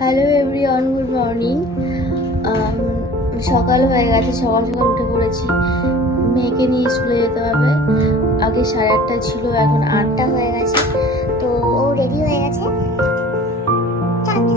Hello everyone, good morning. সকাল হয়ে গেছে, সকাল সকাল উঠে পড়েছি। মেয়েকে নিয়ে স্কুলে যেতে হবে। আগে 8:30 ছিল, এখন 8টা হয়ে গেছে। তো ও রেডি হয়ে গেছে। চলো